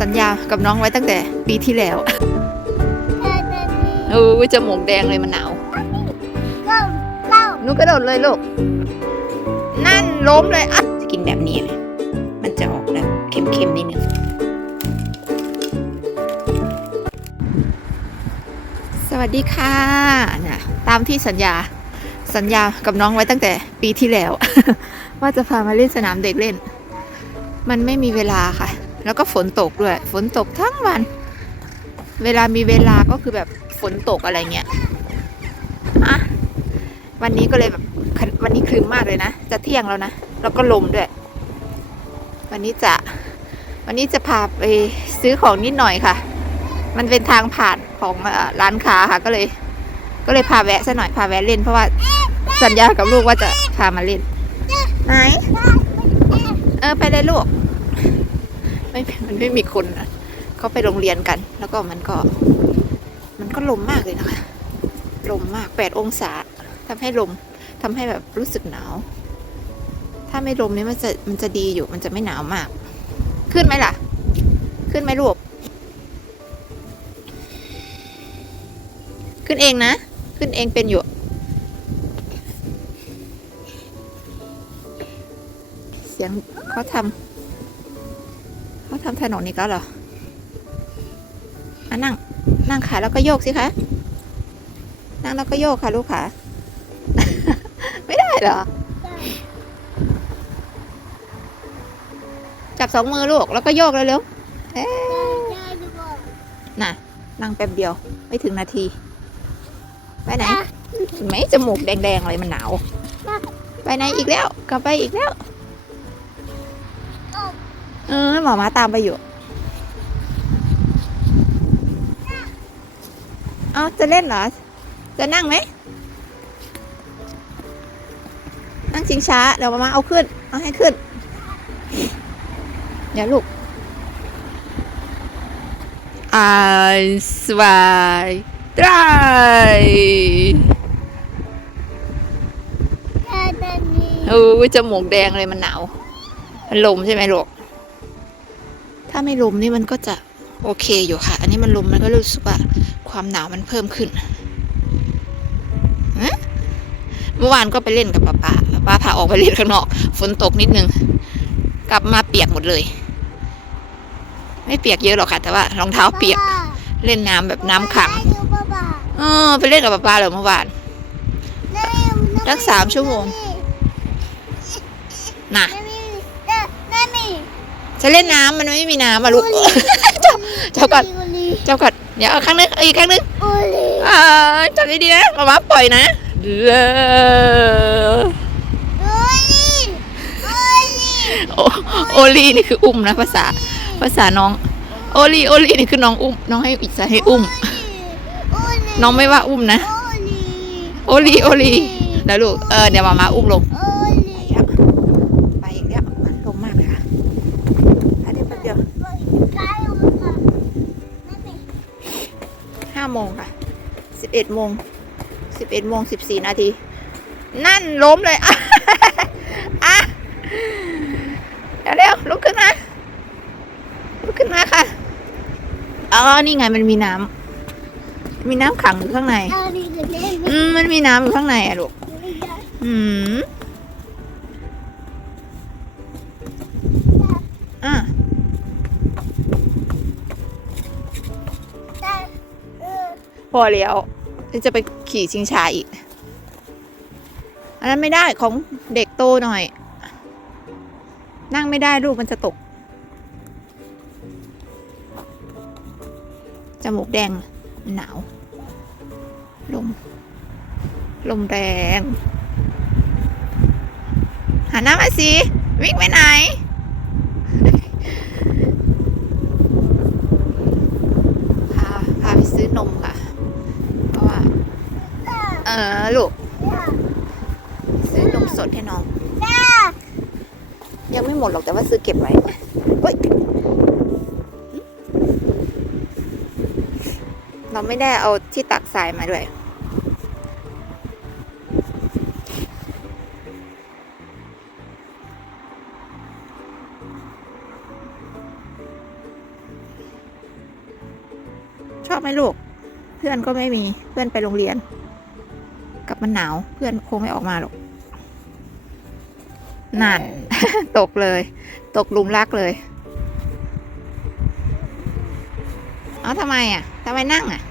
สัญญากับน้องไว้ตั้งแต่ปีที่แล้วโอ้ยจมูกแดงเลยมันหนาวหนูกระโดดเลยลูก นั่นล้มเลยอะจะกินแบบนี้เลยมันจะออกแบบเค็มๆนิดนึงสวัสดีค่ะนะตามที่สัญญาสัญญากับน้องไว้ตั้งแต่ปีที่แล้ว ว่าจะพามาเล่นสนามเด็กเล่น มันไม่มีเวลาค่ะ แล้วก็ฝนตกด้วย ฝนตกทั้งวัน เวลามีเวลาก็คือแบบฝนตกอะไรเงี้ยอะวันนี้ก็เลยแบบวันนี้ครึ้มมากเลยนะ จะเที่ยงแล้วนะ แล้วก็ลมด้วย วันนี้จะ วันนี้จะพาไปซื้อของนิดหน่อยค่ะ มันเป็นทางผ่านของร้านค้าค่ะก็เลย ก็เลยพาแวะซะหน่อยพาแวะเล่นเพราะว่าสัญญากับลูกว่าจะพามาเล่น ไหน เออไปเลยลูก ไม่มันไม่มีคนนะเขาไปโรงเรียนกัน แล้วก็มันก็ มันก็ลมมากเลยนะคะลมมากแปดองศาทำให้ลมทำให้แบบรู้สึกหนาว ถ้าไม่ลมนี่มันจะมันจะดีอยู่มันจะไม่หนาวมาก ขึ้นไหมล่ะ ขึ้นไหมลูกขึ้นเองนะ ขึ้นเองเป็นอยู่เสียงเขาทำ เขาทำถนนอีกแล้วเหรออะนั่ง นั่งขาแล้วก็โยกสิคะ นั่งแล้วก็โยกค่ะลูกขาไม่ได้เหรอ จับสองมือลูกแล้วก็โยกเร็วๆเอ๊ะน่ะ นั่งแป๊บเดียว ไม่ถึงนาที ไปไหนเห็นไหมจมูกแดงๆอะไรมันหนาว ไปไหนอีกแล้ว กลับไปอีกแล้ว เออหมอมาตามไปอยู่ เอาจะเล่นเหรอ จะนั่งไหม นั่งชิงช้า เดี๋ยวมาเอาขึ้น เอาให้ขึ้น เดี๋ยวลูกอ่าสบายไตรโอ้ยจมูกแดงเลยมันหนาว มันลมใช่ไหมลูก ถ้าไม่ลมนี่มันก็จะโอเคอยู่ค่ะ อันนี้มันลมมันก็รู้สึกว่าความหนาวมันเพิ่มขึ้นฮะเมื่อวานก็ไปเล่นกับป้าป้าป้าพาออกไปเล่นข้างนอก ฝนตกนิดนึง กลับมาเปียกหมดเลย ไม่เปียกเยอะหรอกค่ะ แต่ว่ารองเท้าเปียก เล่นน้ำแบบน้ำขัง เออไปเล่นกับป้าป้าเหรอเมื่อวานรักสามชั่วโมงน่ะ จะเล่นน้ำมันไม่มีน้ำอะลูกเจ้าเจ้าก่อนเจ้าก่อนเดี๋ยวเอาข้างนึงเอาอีกข้างนึงอ่าจับดีๆนะมามาปล่อยนะเลอโอโอลีนี่คืออุ้มนะภาษาภาษาน้อง โอลีโอลีนี่คือน้องอุ้ม น้องให้อิสระให้อุ้ม น้องไม่ว่าอุ้มนะ โอลีโอลีแล้วลูกเออเดี๋ยวมามาอุ้มลง 5โมงค่ะสิบเอ็ดโมงสิบเอ็ดโมงสิบสี่นาที นั่นล้มเลยอะเร็วๆลุกขึ้นมาลุกขึ้นมาค่ะอ๋อนี่ไงมันมีน้ำมีน้ำขังอยู่ข้างใน อืมมันมีน้ำอยู่ข้างในอะลูกอืม อแล้วจะไปขี่ชิงช้าอีก อันนั้นไม่ได้ของเด็กโตหน่อย นั่งไม่ได้ลูกมันจะตก จมูกแดงหนาว ลม ลมแรง หันหน้ามาสิ วิ่งไปไหน พา พาไปซื้อนมค่ะ เพราะว่า เออลูกซื้อนมสดให้น้อง ยังไม่หมดหรอกแต่ว่าซื้อเก็บไว้เฮ้ยเราไม่ได้เอาที่ตักทรายมาด้วย ชอบไหมลูก เพื่อนก็ไม่มีเพื่อนไปโรงเรียน กลับมันหนาว เพื่อนคงไม่ออกมาหรอกนั่นตกเลย ตกหลุมรักเลย เอาทำไมอะทำไมนั่งอะ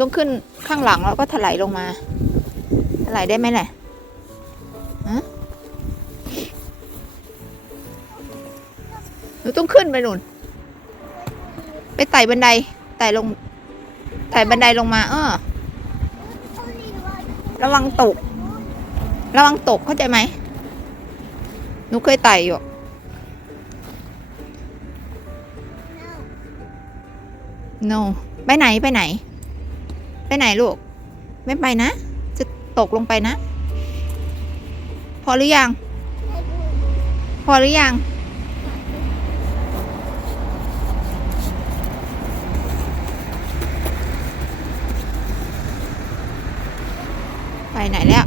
ต้องขึ้นข้างหลังแล้วก็ถลายลงมา ถลายได้ไหมเนี่ยฮะหนูต้องขึ้นไปหนุนไปไต่บันไดไต่ลงไต่บันไดลงมา เออ ระวังตก ระวังตกเข้าใจไหมหนูเคยไต่อยู่ no ไปไหนไปไหน ไปไหนลูก ไม่ไปนะ จะตกลงไปนะ พอหรือยัง พอหรือยังไปไหนแล้ว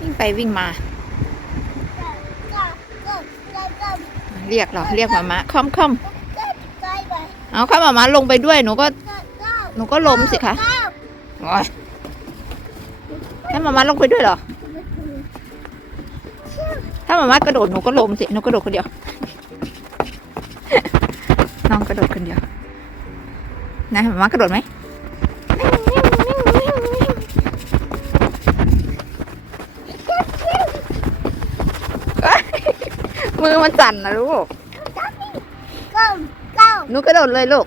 วิ่งไปวิ่งมา เรียกเหรอ เรียกหมามาค่อมค่อม เอาค่อมหมามาลงไปด้วยหนูก็หนูก็ล้มสิคะโอ้ยถ้าหมามาลงไปด้วยเหรอ ถ้าหมามากระโดดหนูก็ล้มสิหนูกระโดดคนเดียว น้องกระโดดคนเดียว นะหมามากระโดดไหมมือมันสั่นนะลูก นูกระโดดเลยลูก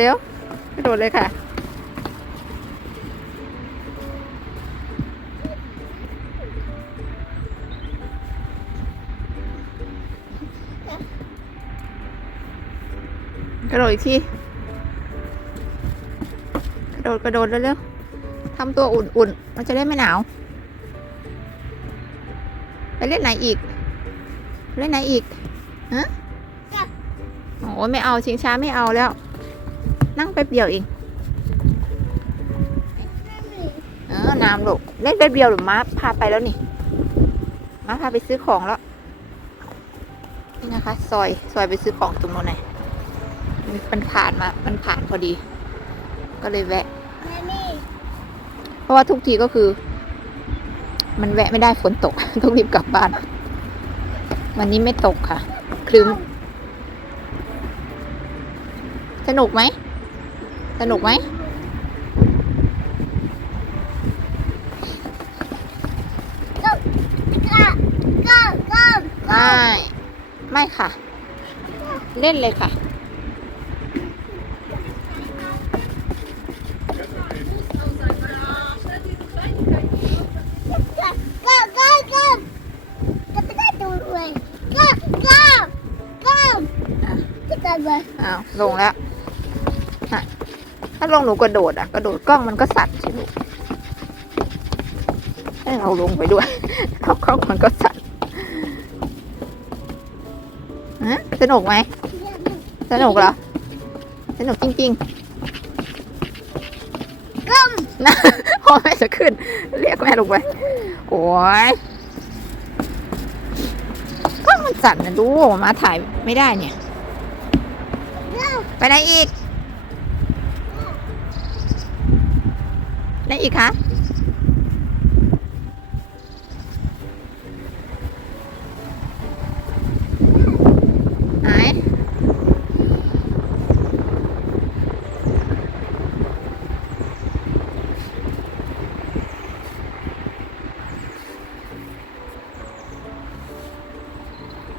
เร็วๆกระโดดเลยค่ะ กระโดดอีกที กระโดดกระโดดเร็วๆทำตัวอุ่นๆ มันจะได้ไม่หนาว ไปเล่นไหนอีก เล่นไหนอีกฮะ อ้ไม่เอาชิงช้าไม่เอาแล้ว นั่งแป๊บเดียวเองเออน้ำลูกเล่นแป๊บเดียวหรือม้าพาไปแล้วนี่ม้าพาไปซื้อของแล้วนี่นะคะซอยซอยไปซื้อของตรงโน้นไหนมันผ่านมา มันผ่านพอดี ก็เลยแวะเพราะว่าทุกทีก็คือ มันแวะไม่ได้ฝนตก ต้องรีบกลับบ้าน วันนี้ไม่ตกค่ะครึ้ม สนุกไหม สนุกไหมไม่ ไม่ค่ะ เล่นเลยค่ะอ้าวลงแล้วน่ะ ถ้าลงหนูกระโดดอะกระโดดกล้องมันก็สั่นใช่ไหมให้เราลงไปด้วยเอากล้องมันก็สั่นฮะสนุกไหมสนุกเหรอ สนุกจริงๆนะพอแม่จะขึ้น เรียกแม่ลงไป โอ้ยกล้องมันสั่นนะดูมาถ่ายไม่ได้เนี่ย ไปไหนอีก ไหนอีกคะไหน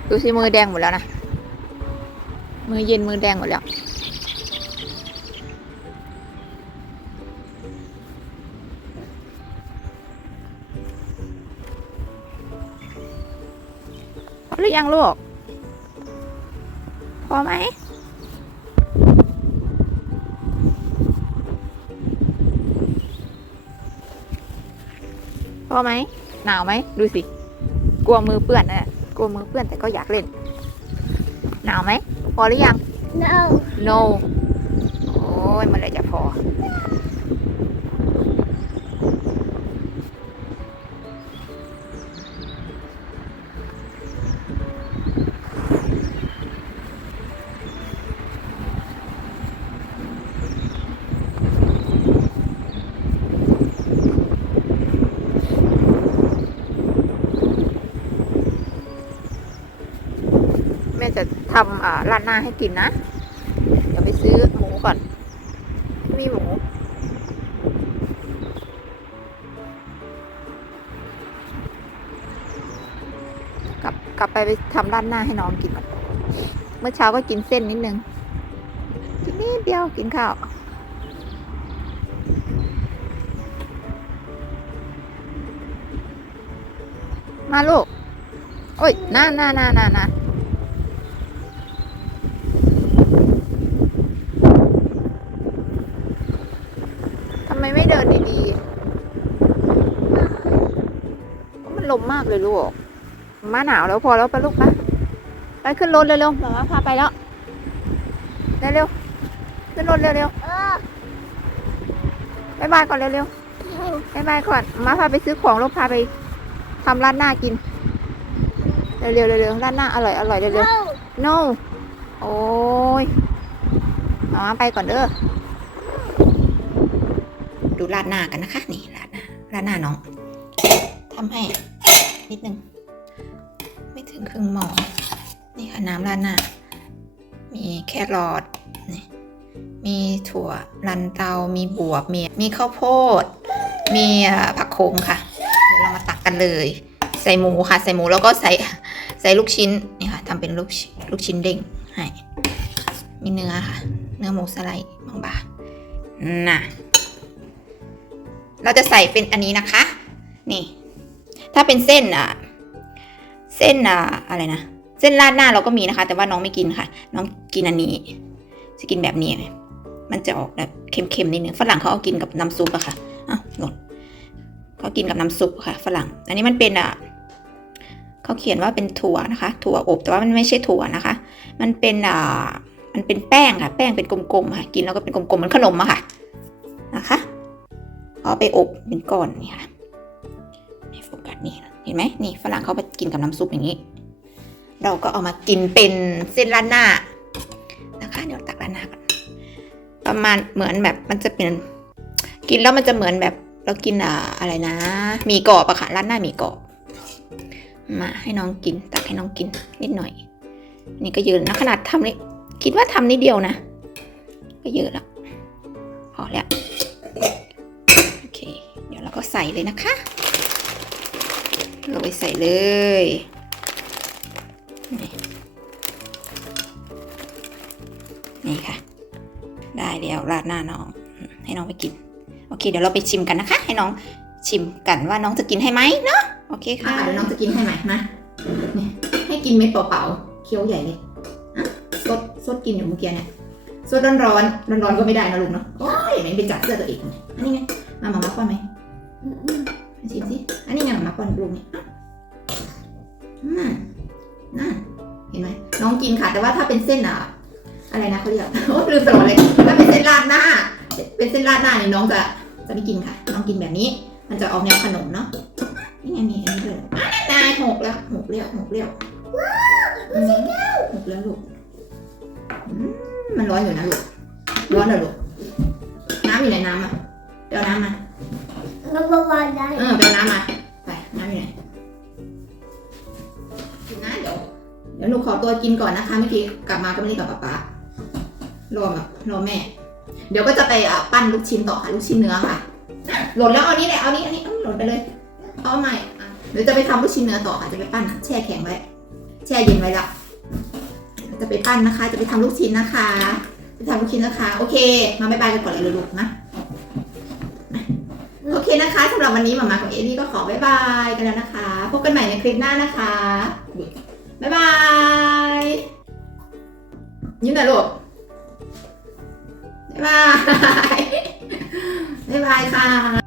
ดูสิมือแดงหมดแล้วนะ มือเย็นมือแดงหมดแล้ว หรือยังลูก พอไหม พอไหม หนาวไหม ดูสิ กลัวมือเปื้อนนะกลัวมือเปื้อนแต่ก็อยากเล่น หนาวไหม พอหรือยัง no no โอ้ยเมื่อไหรจะพอ ราดหน้าให้กินนะ เดี๋ยวไปซื้อหมูก่อน มีหมูกลับกลับไปไปทำราดหน้าให้น้องกินก่อนเมื่อเช้าก็กินเส้นนิดนึง กินนิดเดียวกินข้าวมาลูก โอ้ยน่าน่าน่าน่าน่า ทำไมไม่เดินดีๆ มัน ลมมากเลยลูกมาหนาวแล้วพอแล้วไปะลูกปะไปขึ้นรถเร็วๆแบบว่าพาไปแล้วเร็วๆขึ้นรถเร็วๆบายบายก่อนเร็วๆบายบายก่อนมาพาไปซื้อของลูกพาไปทำร้าดหน้ากินเร็วๆเร็วๆร้าดหน้าอร่อยอร่อยเร็วๆ no โอ้ยเอามาไปก่อนเด้อดูราดหน้ากันนะคะ นี่ราดหน้าราดหน้าน้องทำให้ นิดนึง ไม่ถึงครึ่งหม้อนี่ค่ะน้ำราดหน้ามีแครอทนี่มีถั่วลันเตา มีบวบมีมีข้าวโพด มีผักโขมค่ะ เดี๋ยวเรามาตักกันเลย ใส่หมูค่ะ ใส่หมูแล้วก็ใส่ใส่ลูกชิ้นนี่ค่ะทำเป็นลูกชิ้นลูกชิ้นเด้งให้มีเนื้อค่ะ เนื้อหมูสไลด์บางๆน่ะเราจะใส่เป็นอันนี้นะคะ นี่ ถ้าเป็นเส้นอะ เส้นอะอะไรนะ เส้นราดหน้าเราก็มีนะคะ แต่ว่าน้องไม่กินค่ะ น้องกินอันนี้ จะกินแบบนี้ มันจะออกแบบเค็มๆนิดนึง ฝรั่งเขาเอากินกับน้ำซุปอะค่ะอ้าวหล่นเขากินกับน้ำซุปค่ะ ฝรั่ง อันนี้มันเป็นอะเขาเขียนว่าเป็นถั่วนะคะ ถั่วอบ แต่ว่ามันไม่ใช่ถั่วนะคะ มันเป็นอ่า มันเป็นแป้งค่ะ แป้งเป็นกลมๆค่ะ กินแล้วก็เป็นกลมๆเหมือนขนมอะค่ะ นะคะ เอาไปอบเป็นก้อนนี่ค่ะ นี่เห็นไหมนี่ฝรั่งเขาไปกินกับน้ำซุปอย่างนี้ เราก็เอามากินเป็นเส้นราดหน้านะคะเดี๋ยวตักราดหน้าก่อนประมาณเหมือนแบบมันจะเป็นกินแล้วมันจะเหมือนแบบเรากินอ่าอะไรนะมีกรอบอะค่ะราดหน้ามีกรอบมาให้น้องกิน ตักให้น้องกินนิดหน่อย นี่ก็เยอะนะขนาดทำนี่คิดว่าทำนิดเดียวนะ ก็เยอะแล้วพอแล้วโอเค เดี๋ยวเราก็ใส่เลยนะคะ เราไปใส่เลยนี่ค่ะ ได้แล้วราดหน้าน้อง ให้น้องไปกิน โอเค เดี๋ยวเราไปชิมกันนะคะ ให้น้องชิมกันว่าน้องจะกินให้ไหมเนาะโอเคค่ะเดี๋ยวน้องจะกินให้ไหมมานี่ให้กินเม็ดเปล่าๆเคี้ยวใหญ่เลยสดสดกินอยู่เมื่อกี้เนี่ยสดร้อนร้อนร้อนร้อนๆก็ไม่ได้นะลุงเนาะโอ้ยไหนไปจับเสื้อตัวเองอันนี้ไงมามามาป้อนไหมชิมสิอันนี้ไง มามาป้อนลุงเนี่ยอะอืมนั่นเห็นไหมน้องกินค่ะ แต่ว่าถ้าเป็นเส้นอะอะไรนะเขาเรียกโอ้ลืมตลอดเลยถ้าเป็นเส้นราดหน้า เป็นเส้นราดหน้าเนี่ยน้องจะจะไม่กินค่ะ น้องกินแบบนี้ มันจะออกแนวขนมเนาะนี่ไงมีอันนี้ด้วยอะนายหกแล้วหกเรียวหกเรียวอืมหกแล้วลูกอืมมันร้อนอยู่นะลูกร้อนเหรอลูกน้ำอยู่ในน้ำอะเดี๋ยวน้ำมาแล้วก็วางได้เออไปเอาน้ำมา ไปน้ำอยู่ไหนกินนะเดี๋ยวเดี๋ยวหนูขอตัวกินก่อนนะคะเมื่อกี้กลับมาก็ไม่ได้กับป๊าป๊ารอแบบรอแม่ เดี๋ยวก็จะไปอะปั้นลูกชิ้นต่อค่ะลูกชิ้นเนื้อค่ะ หล่นแล้วเอานี้เลยเอานี้อันนี้เอาหล่นไปเลยเอาใหม่อะเดี๋ยวจะไปทำลูกชิ้นเนื้อต่อค่ะจะไปปั้นแช่แข็งไว้ แช่เย็นไว้ละจะไปปั้นนะคะ จะไปทำลูกชิ้นนะคะ จะทำลูกชิ้นนะคะ โอเค มาบายบายกันก่อนเลยลูกนะ โอเคนะคะสำหรับวันนี้หมามาของเอลี่ก็ขอบายบายกันแล้วนะคะ พบกันใหม่ในคลิปหน้านะคะ บ๊ายบายยิ้มหน่อยลูกบ๊ายบายบ๊ายบายค่ะ